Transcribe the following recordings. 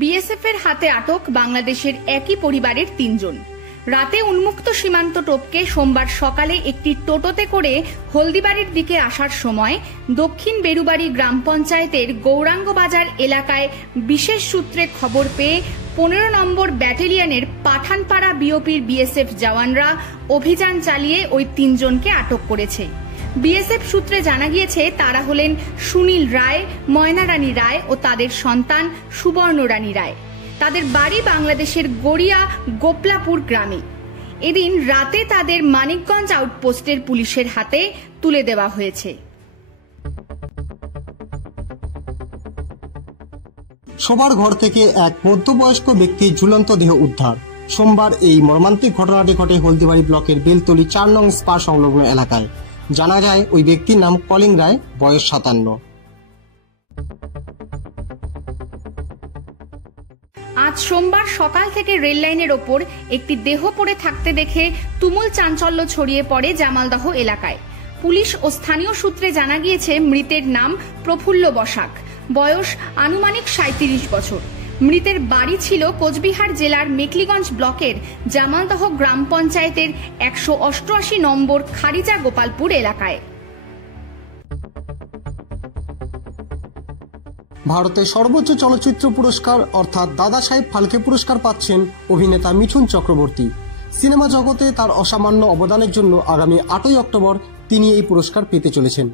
বিএসএফের হাতে আটক বাংলাদেশের একই পরিবারের ৩ জন। রাতে উন্মুক্ত সীমান্ত টপকে সোমবার সকালে একটি টোটোতে করে হলদিবাড়ির দিকে আসার সময় দক্ষিণ বেরুবাড়ি গ্রাম পঞ্চায়েতের গৌরাঙ্গবাজার এলাকায় বিশেষ সূত্রে খবর পেয়ে ১৫ নম্বর ব্যাটালিয়নের পাঠানপাড়া বিওপির বিএসএফ জওয়ানরা অভিযান চালিয়ে ওই ৩ জনকে আটক করেছে। বিএসএফ সূত্রে জানা গিয়েছে তারা হলেন সুনীল রায়, ময়না রানী রায় ও তাদের সন্তান সুবর্ণ রানী রায়। তাদের বাড়ি বাংলাদেশের গড়িয়া গোপলাপুর গ্রামে। এদিন রাতে তাদের মানিকগঞ্জ আউটপোস্টের পুলিশের হাতে তুলে দেওয়া হয়েছে। শোবার ঘর থেকে এক মধ্যবয়স্ক ব্যক্তির ঝুলন্ত দেহ উদ্ধার। সোমবার এই মর্মান্তিক ঘটনাটি ঘটে হলদিবাড়ি ব্লকের বেলতলি ৪ নং স্পা সংলগ্ন এলাকায়। জানা যায় ওই ব্যক্তির নাম কলিং রায়, বয়স ৫৭। আজ সোমবার সকাল থেকে রেল লাইনের ওপর একটি দেহ পড়ে থাকতে দেখে তুমুল চাঞ্চল্য ছড়িয়ে পড়ে জামালদহ এলাকায়। পুলিশ ও স্থানীয় সূত্রে জানা গিয়েছে মৃতের নাম প্রফুল্ল বসাক, বয়স আনুমানিক ৩৭ বছর। মৃতের বাড়ি ছিল কোচবিহার জেলার মেকলিগঞ্জ ব্লকের জামালদহ গ্রাম পঞ্চায়েতের ১৮৮ নম্বর খারিজা গোপালপুর এলাকায়। ভারতের সর্বোচ্চ চলচ্চিত্র পুরস্কার অর্থাৎ দাদা সাহেব ফালকে পুরস্কার পাচ্ছেন অভিনেতা মিঠুন চক্রবর্তী। সিনেমা জগতে তার অসামান্য অবদানের জন্য আগামী ৮ই অক্টোবর তিনি এই পুরস্কার পেতে চলেছেন।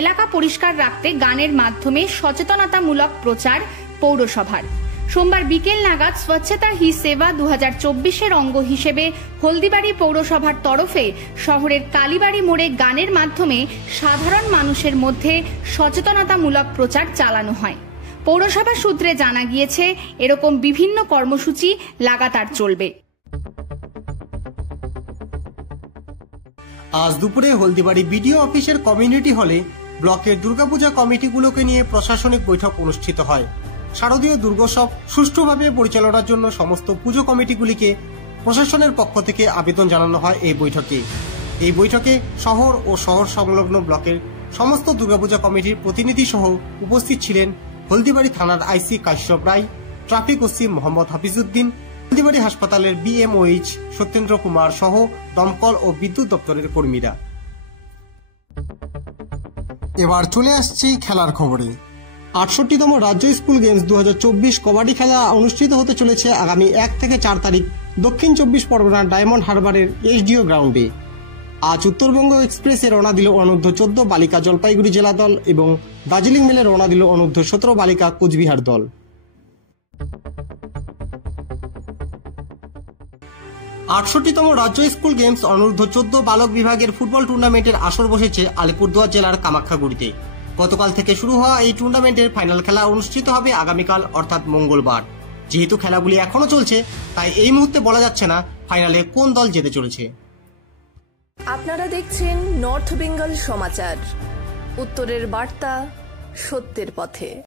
এলাকা পরিষ্কার রাখতে গানের মাধ্যমে সচেতনতামূলক প্রচার পৌরসভার। সোমবার বিকেল নাগাদ স্বচ্ছতা হি সেবা ২০২৪-এর অঙ্গ হিসেবে হলদিবাড়ি পৌরসভার তরফে শহরের কালীবাড়ি মোড়ে গানের মাধ্যমে সাধারণ মানুষের মধ্যে সচেতনতামূলক প্রচার চালানো হয়। পৌরসভা সূত্রে জানা গিয়েছে এরকম বিভিন্ন কর্মসূচি লাগাতার চলবে। আজ দুপুরে হলদিবাড়ি বিডিও অফিসের কমিউনিটি হলে ব্লকের দুর্গাপূজা কমিটিগুলোকে নিয়ে প্রশাসনিক বৈঠক অনুষ্ঠিত হয়। শারদীয় দুর্গোৎসব সুষ্ঠুভাবে পরিচালনার জন্য সমস্ত পুজো কমিটিগুলিকে প্রশাসনের পক্ষ থেকে আবেদন জানানো হয়। এই বৈঠকে শহর ও শহর সংলগ্ন ব্লকের সমস্ত দুর্গাপূজা কমিটির প্রতিনিধি সহ উপস্থিত ছিলেন হলদিবাড়ি থানার আইসি কাশ্যপ রায়, ট্রাফিক ওসি মোহাম্মদ হাফিজউদ্দিন, হলদিবাড়ি হাসপাতালের বিএমওএইচ সত্যেন্দ্র কুমার সহ দমকল ও বিদ্যুৎ দপ্তরের কর্মীরা। এবার চলে আসছি খেলার খবরে। ৬৮তম রাজ্য স্কুল গেমস ২০২৪ কবাডি খেলা অনুষ্ঠিত হতে চলেছে আগামী ১ থেকে ৪ তারিখ দক্ষিণ ২৪ পরগনার ডায়মন্ড হারবারের এসডিও গ্রাউন্ডে। আজ উত্তরবঙ্গ এক্সপ্রেসে রওনা দিল অনূর্ধ্ব ১৪ বালিকা জলপাইগুড়ি জেলা দল এবং দার্জিলিং মেলে রওনা দিল অনূর্ধ্ব ১৭ বালিকা কোচবিহার দল। ৬৮তম রাজ্য স্কুল গেমস অনূর্ধ্ব ১৪ বালক বিভাগের ফুটবল টুর্নামেন্টের আসর বসেছে আলিপুরদুয়ার জেলার কামাখ্যাগুড়িতে। গতকাল থেকে শুরু হওয়া এই টুর্নামেন্টের ফাইনাল খেলা অনুষ্ঠিত হবে আগামীকাল অর্থাৎ মঙ্গলবার। যেহেতু খেলাগুলি এখনো চলছে তাই এই মুহূর্তে বলা যাচ্ছে না ফাইনালে কোন দল যেতে চলেছে। আপনারা দেখছেন নর্থ বেঙ্গল সমাচার, উত্তরের বার্তা, সত্যের পথে।